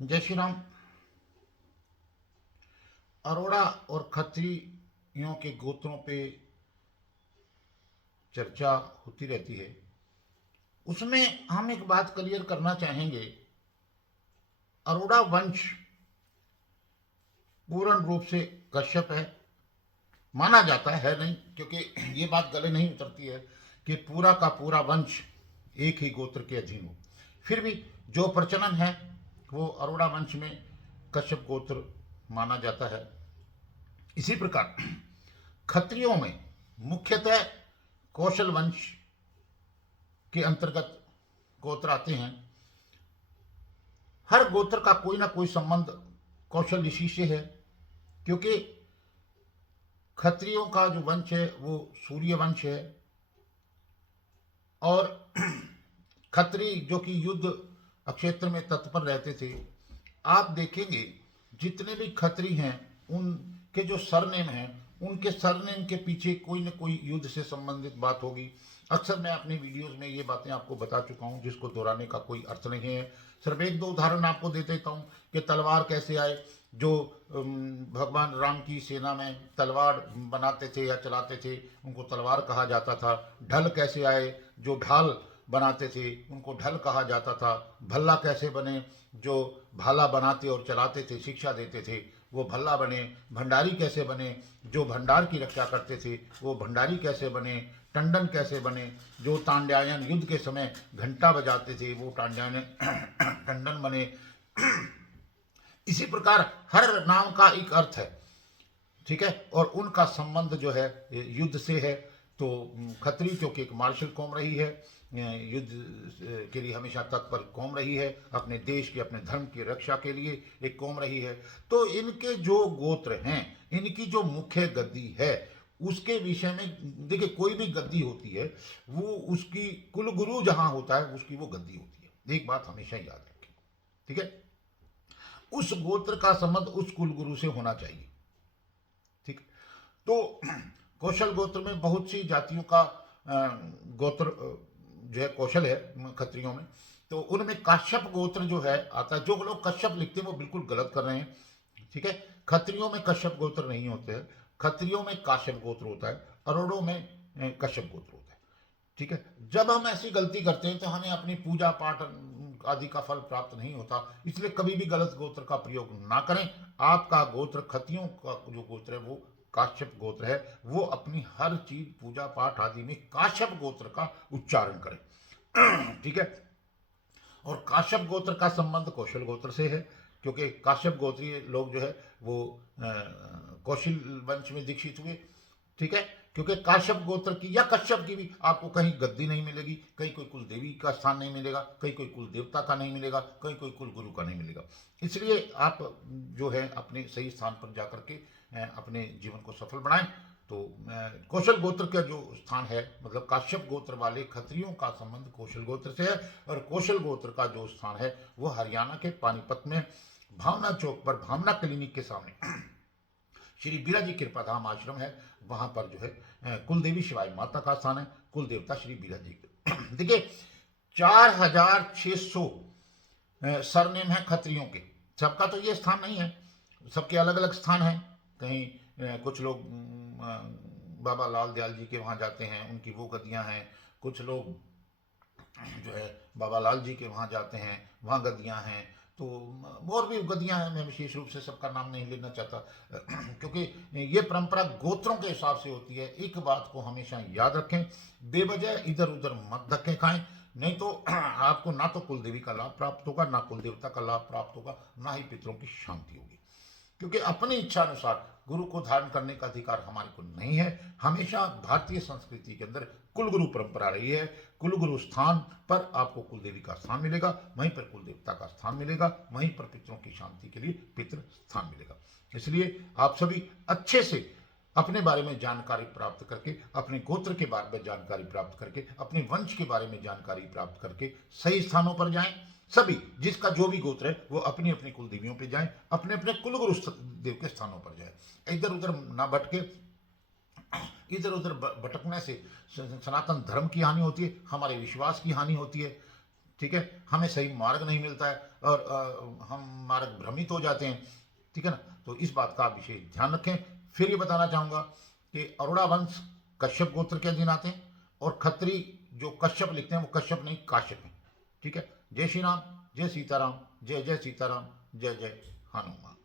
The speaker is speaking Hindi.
जय श्री राम। अरोड़ा और खत्रियों के गोत्रों पे चर्चा होती रहती है। उसमें हम एक बात क्लियर करना चाहेंगे। अरोड़ा वंश पूर्ण रूप से कश्यप है, माना जाता है नहीं, क्योंकि ये बात गले नहीं उतरती है कि पूरा का पूरा वंश एक ही गोत्र के अधीन हो। फिर भी जो प्रचलन है वो अरोड़ा वंश में कश्यप गोत्र माना जाता है। इसी प्रकार खत्रियों में मुख्यतः कौशल वंश के अंतर्गत गोत्र आते हैं। हर गोत्र का कोई ना कोई संबंध कौशल ऋषि से है, क्योंकि खत्रियों का जो वंश है वो सूर्य वंश है। और खत्री जो कि युद्ध क्षेत्र में तत्पर रहते थे। आप देखेंगे जितने भी खत्री हैं उनके जो सरनेम हैं, उनके सरनेम के पीछे कोई न कोई युद्ध से संबंधित बात होगी। अक्सर मैं अपनी वीडियोस में ये बातें आपको बता चुका हूँ, जिसको दोहराने का कोई अर्थ नहीं है। सिर्फ एक दो उदाहरण आपको दे देता हूँ कि तलवार कैसे आए। जो भगवान राम की सेना में तलवार बनाते थे या चलाते थे उनको तलवार कहा जाता था। ढल कैसे आए, जो ढाल बनाते थे उनको ढल कहा जाता था। भल्ला कैसे बने, जो भाला बनाते और चलाते थे, शिक्षा देते थे, वो भल्ला बने। भंडारी कैसे बने, जो भंडार की रक्षा करते थे वो भंडारी कैसे बने। टंडन कैसे बने, जो तांड्यायन युद्ध के समय घंटा बजाते थे वो तांड्यायन टंडन बने। इसी प्रकार हर नाम का एक अर्थ है, ठीक है, और उनका संबंध जो है युद्ध से है। तो खत्री क्योंकि एक मार्शल कौम रही है, युद्ध के लिए हमेशा तत्पर कौम रही है, अपने देश की अपने धर्म की रक्षा के लिए एक कौम रही है। तो इनके जो गोत्र हैं, इनकी जो मुख्य गद्दी है उसके विषय में देखिए, कोई भी गद्दी होती है वो उसकी कुल गुरु जहां होता है उसकी वो गद्दी होती है। एक बात हमेशा याद रखें, ठीक है। उस गोत्र का संबंध उस कुल गुरु से होना चाहिए, ठीक। तो कौशल गोत्र में बहुत सी जातियों का गोत्र जो है कौशल है खत्रियों में। तो उनमें काश्यप गोत्र जो है आता है। जो लोग कश्यप लिखते हैं वो बिल्कुल गलत कर रहे हैं, ठीक है। खत्रियों में कश्यप गोत्र नहीं होते हैं, खत्रियों में काश्यप गोत्र होता है, अरोड़ों में कश्यप गोत्र होता है, ठीक है। जब हम ऐसी गलती करते हैं तो हमें अपनी पूजा पाठ आदि का फल प्राप्त नहीं होता। इसलिए कभी भी गलत गोत्र का प्रयोग ना करें। आपका गोत्र, खतियों का जो गोत्र है वो काश्यप गोत्र है, वो अपनी हर चीज पूजा पाठ आदि में काश्यप गोत्र का उच्चारण करें, ठीक है। और काश्यप गोत्र का संबंध कौशल गोत्र से है, क्योंकि काश्यप गोत्रीय लोग जो है वो कौशल वंश में दीक्षित हुए, ठीक है। क्योंकि काश्यप गोत्र की या कश्यप की भी आपको कहीं गद्दी नहीं मिलेगी, कहीं कोई कुल देवी का स्थान नहीं मिलेगा, कहीं कोई कुल देवता का नहीं मिलेगा, कहीं कोई कुल गुरु का नहीं मिलेगा। इसलिए आप जो है अपने सही स्थान पर जाकर के अपने जीवन को सफल बनाएं। तो कौशल गोत्र का जो स्थान है, मतलब काश्यप गोत्र वाले खत्रियों का संबंध कौशल गोत्र से है। और कौशल गोत्र का जो स्थान है वो हरियाणा के पानीपत में भावना चौक पर, भावना क्लिनिक के सामने श्री बीराजी कृपाधाम आश्रम है। वहां पर जो है कुलदेवी शिवाय माता का स्थान है, कुल देवता श्री बीराजी। देखिए 4600 सरनेम है खत्रियों के। सबका तो ये स्थान नहीं है, सबके अलग अलग स्थान हैं। कहीं कुछ लोग बाबा लाल दयाल जी के वहाँ जाते हैं, उनकी वो गद्दियाँ हैं। कुछ लोग जो है बाबा लाल जी के वहाँ जाते हैं, वहाँ गद्दियाँ हैं। तो और भी गद्दियाँ हैं, मैं विशेष रूप से सबका नाम नहीं लेना चाहता, क्योंकि ये परंपरा गोत्रों के हिसाब से होती है। एक बात को हमेशा याद रखें, बेवजह इधर उधर मत धक्के खाएं, नहीं तो आपको ना तो कुलदेवी का लाभ प्राप्त होगा, ना कुल देवता का लाभ प्राप्त होगा, ना ही पितरों की शांति होगी। क्योंकि अपनी इच्छा अनुसार गुरु को धारण करने का अधिकार हमारे को नहीं है। हमेशा भारतीय संस्कृति के अंदर कुल गुरु परंपरा रही है। कुल गुरु स्थान पर आपको कुल देवी का स्थान मिलेगा, वहीं पर कुल देवता का स्थान मिलेगा, वहीं पर पितरों की शांति के लिए पितृ स्थान मिलेगा। इसलिए आप सभी अच्छे से अपने बारे में जानकारी प्राप्त करके, अपने गोत्र के बारे में जानकारी प्राप्त करके, अपने वंश के बारे में जानकारी प्राप्त करके सही स्थानों पर जाएं। सभी जिसका जो भी गोत्र है वो अपनी अपनी कुल देवियों पे जाएं, अपने अपने कुल गुरु देव के स्थानों पर जाएं। इधर उधर ना भटके। इधर उधर भटकने से सनातन धर्म की हानि होती है, हमारे विश्वास की हानि होती है, ठीक है, हमें सही मार्ग नहीं मिलता है और हम मार्ग भ्रमित हो जाते हैं, ठीक है ना। तो इस बात का आप विशेष ध्यान रखें। फिर ये बताना चाहूँगा कि अरोड़ा वंश कश्यप गोत्र के अधीन आते हैं और खत्री जो कश्यप लिखते हैं वो कश्यप नहीं काश्यप है, ठीक है। जय श्री राम, जय सीताराम, जय जय सीताराम, जय जय हनुमान।